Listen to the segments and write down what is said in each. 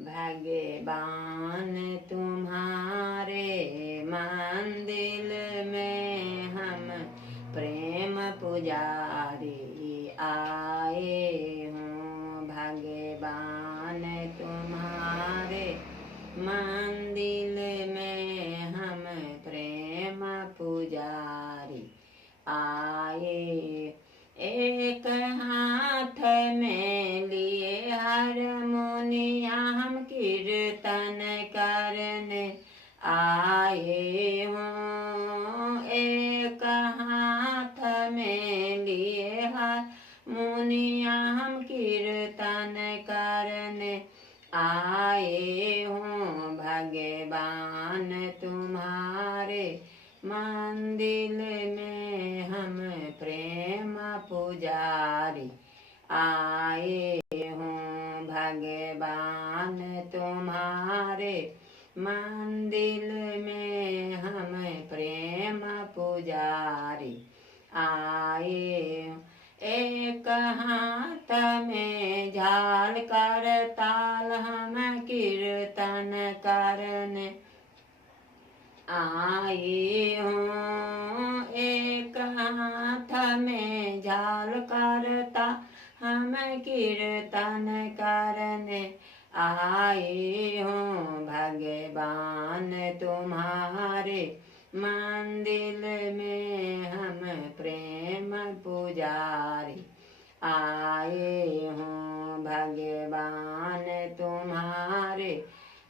भगवान तुम्हारे मंदिर में हम प्रेम पुजारी आए हूँ। भगवान तुम्हारे मंदिर में हम प्रेम पुजारी आए। एक हाथ में लिए हारमोनिया हम कीर्तन करने आए हों। एक हाथ में लिए हारमोनिया हम कीर्तन करने आए हों। भगवान तुम्हारे मंदिर में हम प्रेम पुजारी आए हों। भगवान तुम्हारे मंदिर में हम प्रेम पुजारी आए। एक हाथ में झाल कर ताल हम कीर्तन करने आए हों। एक हाथ में झाल करता हम कीर्तन करने आए हों। भगवान तुम्हारे मंदिर में हम प्रेम पुजारी आए हों। भगवान तुम्हारे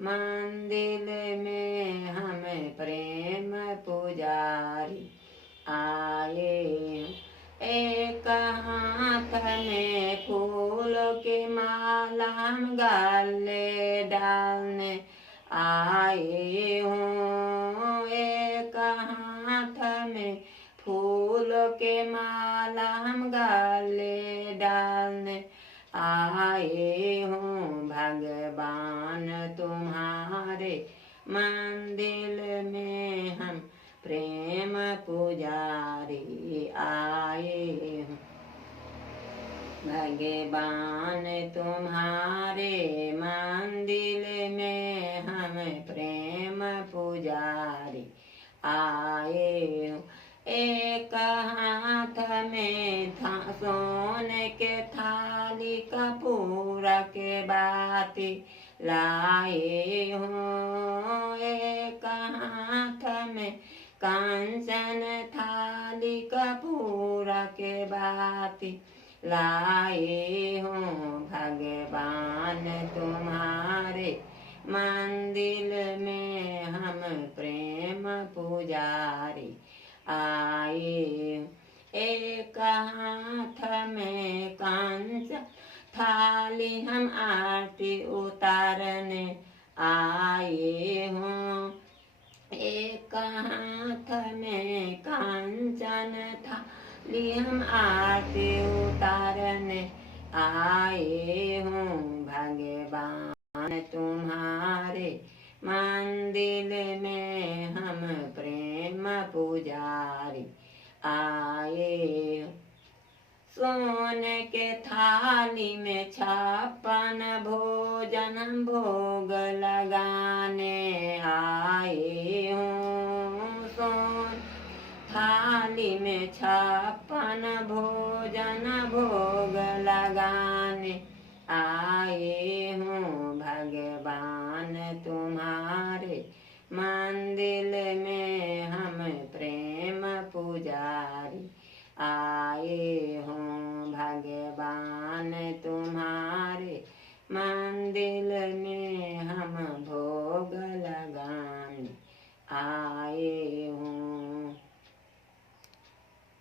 मंदिर में हम प्रेम पुजारी आए। एक हाथ में फूल की माला हम गले डालने आए हों। एक हाथ में फूल के माला हम गले डालने आए हों। भगवान तुम्हारे मंदिर में हम प्रेम पुजारी आए हों। भगवान तुम्हारे मंदिर में हम प्रेम पुजारी आए हों। एक हाथ में सोने के थाली कपूर के बाती लाए हों। एक हाथ में कंचन थाली कपूर के बाती लाए हों। भगवान तुम्हारे मंदिर में हम प्रेम पुजारी आए। एक हाथ में कंच थाली हम आरती उतारने आए हों। एक हाथ में कंचन थाली हम आरती उतारने आए हों। भगवान तुम्हारे मंदिर में हम प्रेम पुजारी आए। सोने के थाली में 56 भोजन भोग लगाने आए हों। सोन थाली में 56 भोजन भोग लगाने आए हों। भगवान तुम्हारे मंदिर में हम प्रेम पुजारी आए